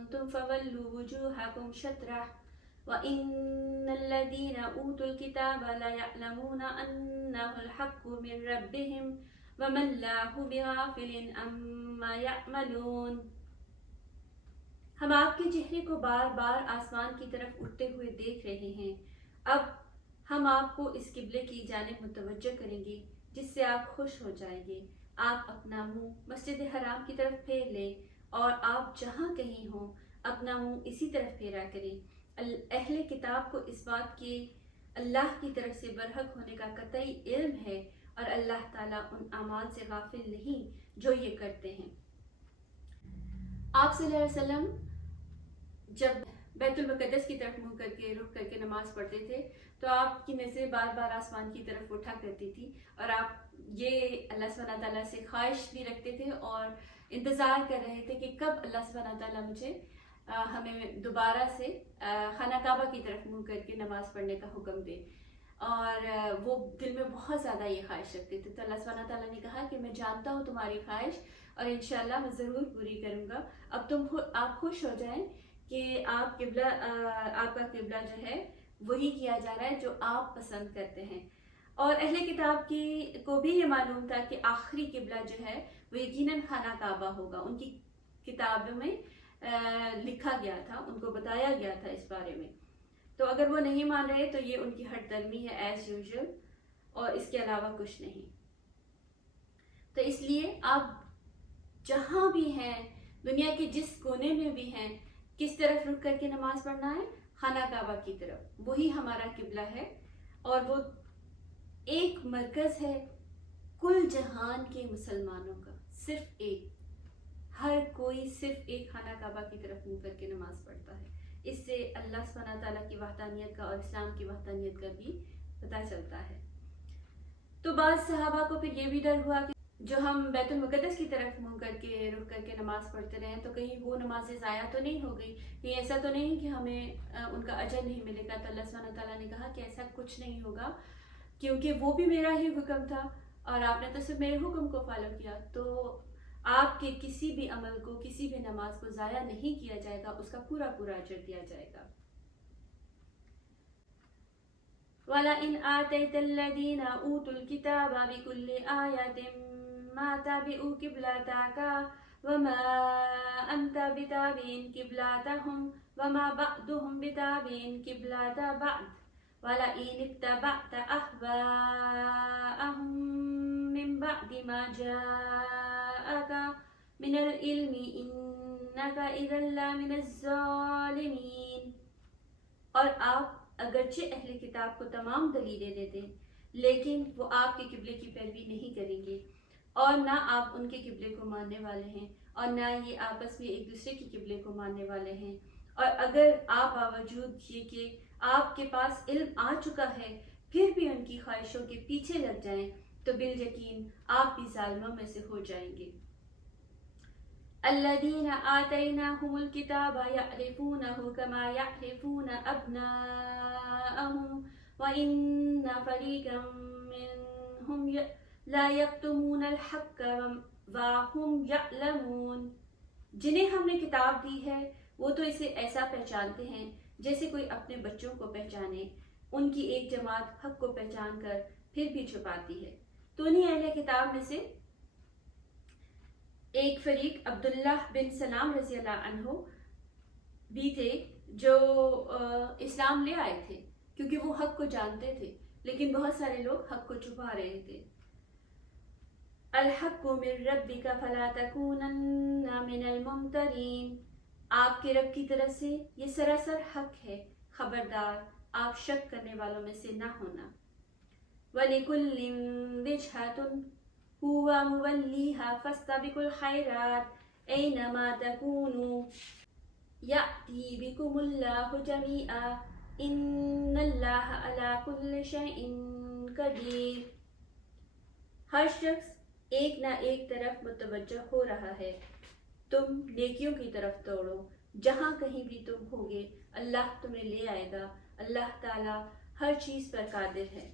كنتم فولوا وجوهكم شطره وإن الذين أوتوا الكتاب ليعلمون أنه الحق من ربهم وما الله بغافل عما يعملون۔ ہم آپ کے چہرے کو بار بار آسمان کی طرف اٹھتے ہوئے دیکھ رہے ہیں۔ اب ہم آپ کو اس قبلے کی جانب متوجہ کریں گے جس سے آپ خوش ہو جائیں گے۔ آپ اپنا منہ مسجد حرام کی طرف پھیر لیں اور آپ جہاں کہیں ہوں اپنا منہ اسی طرف پھیرا کریں۔ اہل کتاب کو اس بات کے اللہ کی طرف سے برحق ہونے کا قطعی علم ہے اور اللہ تعالیٰ ان اعمال سے غافل نہیں جو یہ کرتے ہیں۔ آپ صلی اللہ علیہ وسلم جب بیت المقدس کی طرف منہ کر کے رخ کر کے نماز پڑھتے تھے تو آپ کی نظریں بار بار آسمان کی طرف اٹھا کرتی تھی اور آپ یہ اللہ سبحانہ تعالیٰ سے خواہش بھی رکھتے تھے اور انتظار کر رہے تھے کہ کب اللہ سبحانہ تعالیٰ مجھے ہمیں دوبارہ سے خانہ کعبہ کی طرف منہ کر کے نماز پڑھنے کا حکم دے، اور وہ دل میں بہت زیادہ یہ خواہش رکھتے تھے۔ تو اللہ سبحانہ تعالیٰ نے کہا کہ میں جانتا ہوں تمہاری خواہش اور انشاءاللہ میں ضرور پوری کروں گا۔ اب آپ خوش ہو جائیں کہ آپ کا قبلہ جو ہے وہی کیا جا رہا ہے جو آپ پسند کرتے ہیں۔ اور اہل کتاب کو بھی یہ معلوم تھا کہ آخری قبلہ جو ہے وہ یقیناً خانہ کعبہ ہوگا، ان کی کتابوں میں لکھا گیا تھا، ان کو بتایا گیا تھا اس بارے میں۔ تو اگر وہ نہیں مان رہے تو یہ ان کی ہٹ درمی ہے ایز یوزول، اور اس کے علاوہ کچھ نہیں۔ تو اس لیے آپ جہاں بھی ہیں، دنیا کے جس کونے میں بھی ہیں، کس طرف رخ کر کے نماز پڑھنا ہے؟ خانہ کعبہ کی طرف، وہی ہمارا قبلہ ہے اور وہ ایک مرکز ہے کل جہان کے مسلمانوں کا، صرف ایک، ہر کوئی صرف ایک خانہ کعبہ کی طرف منہ کر کے نماز پڑھتا ہے۔ اس سے اللہ سبحانہ تعالیٰ کی وحدانیت کا اور اسلام کی وحدانیت کا بھی پتہ چلتا ہے۔ تو بعض صحابہ کو پھر یہ بھی ڈر ہوا کہ جو ہم بیت المقدس کی طرف منہ کر کے رخ کر کے نماز پڑھتے رہے تو کہیں وہ نمازیں ضائع تو نہیں ہو گئی، کہیں ایسا تو نہیں کہ ہمیں ان کا اجر نہیں ملے گا۔ تو اللہ سبحانہ تعالیٰ نے کہا کہ ایسا کچھ نہیں ہوگا، کیونکہ وہ بھی میرا ہی حکم تھا اور آپ نے تو صرف میرے حکم کو فالو کیا، تو آپ کے کسی بھی عمل کو، کسی بھی نماز کو ضائع نہیں کیا جائے گا، اس کا پورا پورا اجر دیا جائے گا۔ وَلَئِنْ آتَيْتَ الَّذِينَ أُوتُوا الْكِتَابَ بِكُلِّ آيَةٍ مَا تَبِعُوا قِبْلَتَكَ وَمَا أَنْتَ بِتَابِعٍ قِبْلَتَهُمْ وَمَا بَعْضُهُمْ بِتَابِعٍ قِبْلَةَ بَعْضٍ وَلَئِنِ اتَّبَعْتَ أَهْوَاءَهُمْ مِنْ بَعْدِ مَا جَاءَكَ مِنَ الْعِلْمِ إِنَّكَ إِذًا لَّمِنَ الظَّالِمِينَ۔ اور آپ اگرچہ اہل کتاب کو تمام دلیلیں دے دیں لیکن وہ آپ کے قبلے کی پیروی نہیں کریں گے، اور نہ آپ ان کے قبلے کو ماننے والے ہیں اور نہ یہ آپس میں ایک دوسرے کے قبلے کو ماننے والے ہیں۔ اور اگر آپ باوجود یہ کہ آپ کے پاس علم آ چکا ہے پھر بھی ان کی خواہشوں کے پیچھے لگ جائیں تو بالیقین آپ بھی ظالموں میں سے ہو جائیں گے۔ الذین آتیناہم الکتاب یعرفونہ کما یعرفون ابناءہم وَإِنَّ فَرِيقًا مِّنْهُمْ لَا يَكْتُمُونَ الْحَقَّ وَهُمْ يَعْلَمُونَ۔ جنہیں ہم نے کتاب دی ہے وہ تو اسے ایسا پہچانتے ہیں جیسے کوئی اپنے بچوں کو پہچانے، ان کی ایک جماعت حق کو پہچان کر پھر بھی چھپاتی ہے۔ تو انہیں اہل کتاب میں سے ایک فریق عبداللہ بن سلام رضی اللہ عنہ بھی تھے جو اسلام لے آئے تھے کیونکہ وہ حق کو جانتے تھے، لیکن بہت سارے لوگ حق کو چھپا رہے تھے۔ الحق من ربک فلا تکونن من الممترین، آپ کے رب کی طرف سے یہ سراسر حق ہے، خبردار آپ شک کرنے والوں میں سے نہ ہونا۔ وَلِكُلٍّ وِجْهَةٌ هُوَ مُوَلِّيهَا فَاسْتَبِقُوا الْخَيْرَاتِ أَيْنَمَا تَكُونُوا يَأْتِ بِكُمُ اللَّهُ جَمِيعًا إِنَّ اللَّهَ عَلَى كُلِّ شَيْءٍ قَدِيرٌ۔ ہر شخص ایک نہ ایک طرف متوجہ ہو رہا ہے، تم نیکیوں کی طرف دوڑو، جہاں کہیں بھی تم ہوگے اللہ تمہیں لے آئے گا، اللہ تعالیٰ ہر چیز پر قادر ہے۔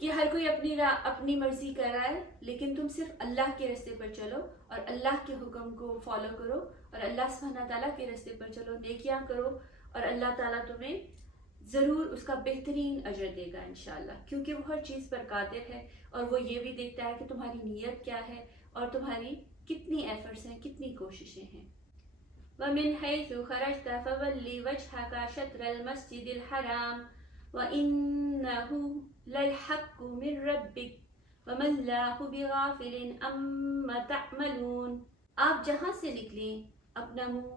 کہ ہر کوئی اپنی مرضی کر رہا ہے، لیکن تم صرف اللہ کے راستے پر چلو اور اللہ کے حکم کو فالو کرو اور اللہ سبحانہ تعالیٰ کے راستے پر چلو، نیکیاں کرو، اور اللہ تعالیٰ تمہیں ضرور اس کا بہترین اجر دے گا انشاءاللہ، کیونکہ وہ ہر چیز پر قادر ہے، اور وہ یہ بھی دیکھتا ہے کہ تمہاری نیت کیا ہے اور تمہاری کتنی ایفرٹس ہیں، کتنی کوششیں ہیں۔ وَمِنْ حَيْثُ خَرَجْتَ فَوَلِّ وَجْهَكَ شَطْرَ الْمَسْجِدِ الْحَرَامِ وَإِنَّهُ لَلْحَقُّ مِنْ رَبِّكَ وَمَا اللَّهُ بِغَافِلٍ عَمَّا تَعْمَلُونَ۔ آپ جہاں سے نکلیں اپنا منہ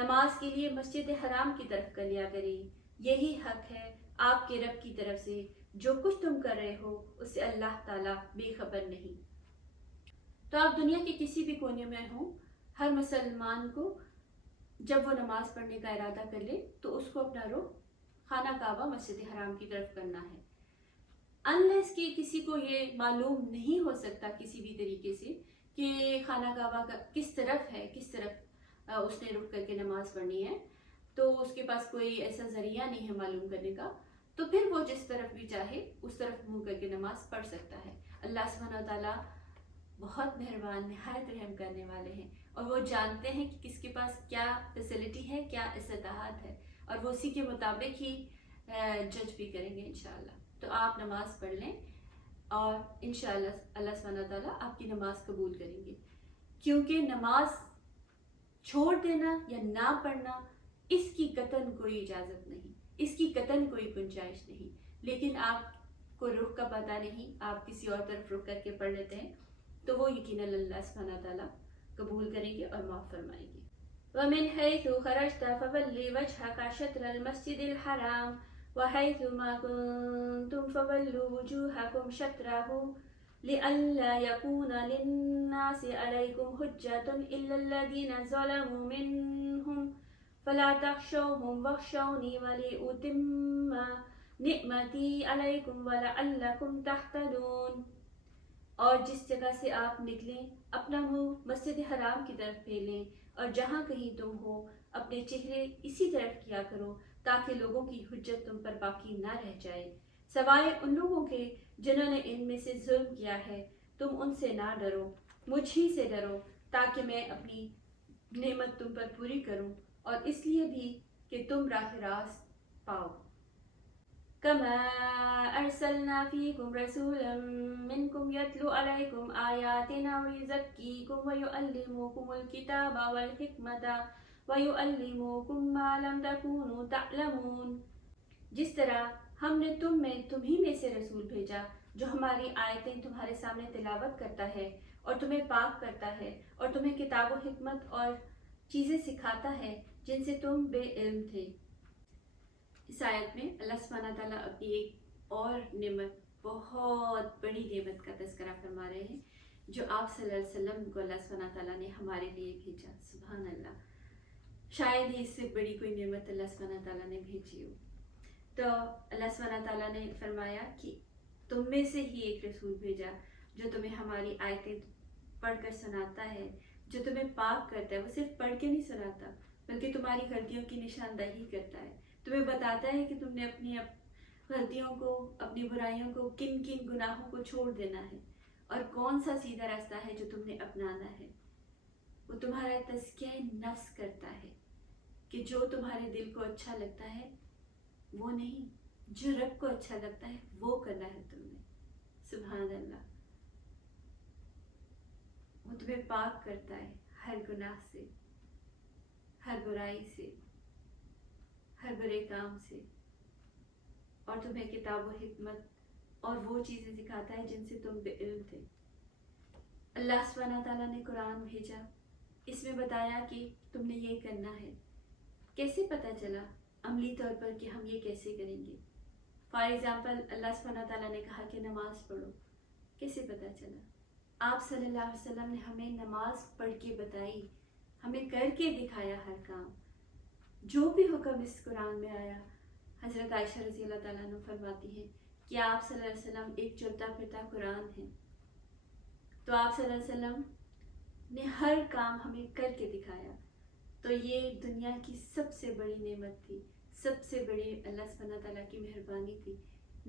نماز کے لیے مسجد حرام کی طرف کر لیا کریں، یہی حق ہے آپ کے رب کی طرف سے، جو کچھ تم کر رہے ہو اس سے اللہ تعالیٰ بے خبر نہیں۔ تو آپ دنیا کے کسی بھی کونے میں ہوں، ہر مسلمان کو جب وہ نماز پڑھنے کا ارادہ کر لے تو اس کو اپنا رخ خانہ کعبہ مسجد حرام کی طرف کرنا ہے، انلیس کہ کسی کو یہ معلوم نہیں ہو سکتا کسی بھی طریقے سے کہ خانہ کعبہ کا کس طرف ہے، کس طرف اس نے رخ کر کے نماز پڑھنی ہے، تو اس کے پاس کوئی ایسا ذریعہ نہیں ہے معلوم کرنے کا، تو پھر وہ جس طرف بھی چاہے اس طرف منہ کر کے نماز پڑھ سکتا ہے۔ اللہ سبحانہ تعالیٰ بہت مہربان، نہایت رحم کرنے والے ہیں، اور وہ جانتے ہیں کہ کس کے پاس کیا فیسلٹی ہے، کیا استطاعت ہے، اور وہ اسی کے مطابق ہی جج بھی کریں گے انشاءاللہ۔ تو آپ نماز پڑھ لیں اور انشاءاللہ اللہ سبحانہ تعالیٰ آپ کی نماز قبول کریں گے، کیونکہ نماز چھوڑ دینا یا نہ پڑھنا اس کی قطعاً کوئی اجازت نہیں، اس کی قطعاً کوئی گنجائش نہیں، لیکن آپ کو رخ کا پتہ نہیں، آپ کسی اور طرف رخ کر کے پڑھ لیتے ہیں، تو وہ یقیناً اللہ سبحانہ تعالیٰ قبول کریں گے اور معاف فرمائیں گے۔ وَمِنْ حَيْثُ خَرَجْتَ فَوَلِّ وَجْهَكَ شَطْرَ الْمَسْجِدِ الْحَرَامِ وَحَيْثُ مَا كُنْتُمْ فَوَلُّوا وُجُوهَكُمْ شَطْرَهُ لِئَلَّا يَكُونَ لِلنَّاسِ عَلَيْكُمْ حُجَّةٌ إِلَّا الَّذِينَ ظَلَمُوا مِنْهُمْ فَلَا تَخْشَوْهُمْ وَاخْشَوْنِي وَلِأُتِمَّ نِعْمَتِي عَلَيْكُمْ وَلَعَلَّكُمْ تَهْتَدُونَ۔ اور جس جگہ سے آپ نکلیں اپنا منہ مسجد حرام کی طرف پھیلیں، اور جہاں کہیں تم ہو اپنے چہرے اسی طرف کیا کرو، تاکہ لوگوں کی حجت تم پر باقی نہ رہ جائے، سوائے ان لوگوں کے جنہوں نے ان میں سے ظلم کیا ہے۔ تم ان سے نہ ڈرو، مجھ ہی سے ڈرو، تاکہ میں اپنی نعمت تم پر پوری کروں، اور اس لیے بھی کہ تم راہ راست پاؤ۔ كما أرسلنا فيكم رسولا منكم يتلو عليكم آياتنا ويزكيكم ويعلمكم الكتاب والحكمة ويعلمكم ما لم تكونوا تعلمون۔ جس طرح ہم نے تمہیں میں سے رسول بھیجا جو ہماری آیتیں تمہارے سامنے تلاوت کرتا ہے اور تمہیں پاک کرتا ہے اور تمہیں کتاب و حکمت اور چیزیں سکھاتا ہے جن سے تم بے علم تھے۔ اس آیت میں اللہ سبحانہ تعالیٰ اپنی ایک اور نعمت، بہت بڑی نعمت کا تذکرہ فرما رہے ہیں، جو آپ صلی اللہ علیہ وسلم کو اللہ سبحانہ تعالیٰ نے ہمارے لیے بھیجا۔ سبحان اللہ، شاید ہی اس سے بڑی کوئی نعمت اللہ سبحانہ تعالیٰ نے بھیجی ہو۔ تو اللہ سبحانہ تعالیٰ نے فرمایا کہ تم میں سے ہی ایک رسول بھیجا جو تمہیں ہماری آیتیں پڑھ کر سناتا ہے، جو تمہیں پاک کرتا ہے۔ وہ صرف پڑھ کے نہیں سناتا بلکہ تمہاری غلطیوں کی نشاندہی کرتا ہے، تمہیں بتاتا ہے کہ تم نے اپنی غلطیوں کو، اپنی برائیوں کو، کن کن گناہوں کو چھوڑ دینا ہے، اور کون سا سیدھا راستہ ہے جو تم نے اپنانا ہے۔ وہ تمہارا تزکیہ نفس کرتا ہے کہ جو تمہارے دل کو اچھا لگتا ہے وہ نہیں، جو رب کو اچھا لگتا ہے وہ کرنا ہے تم نے۔ سبحان اللہ، وہ تمہیں پاک کرتا ہے ہر گناہ سے، ہر برائی سے، ہر برے کام سے، اور تمہیں کتاب و حکمت اور وہ چیزیں سکھاتا ہے جن سے تم بے علم تھے۔ اللہ سبحانہ تعالیٰ نے قرآن بھیجا، اس میں بتایا کہ تم نے یہ کرنا ہے۔ کیسے پتہ چلا عملی طور پر کہ ہم یہ کیسے کریں گے؟ فار ایگزامپل اللہ سبحانہ تعالیٰ نے کہا کہ نماز پڑھو، کیسے پتہ چلا؟ آپ صلی اللہ علیہ وسلم نے ہمیں نماز پڑھ کے بتائی، ہمیں کر کے دکھایا ہر کام۔ جو بھی حکم اس قرآن میں آیا، حضرت عائشہ رضی اللہ تعالیٰ عنہ فرماتی ہیں کہ آپ صلی اللہ علیہ وسلم ایک چلتا پھرتا قرآن ہے۔ تو آپ صلی اللہ علیہ وسلم نے ہر کام ہمیں کر کے دکھایا۔ تو یہ دنیا کی سب سے بڑی نعمت تھی، سب سے بڑی اللہ سبحانہ تعالیٰ کی مہربانی تھی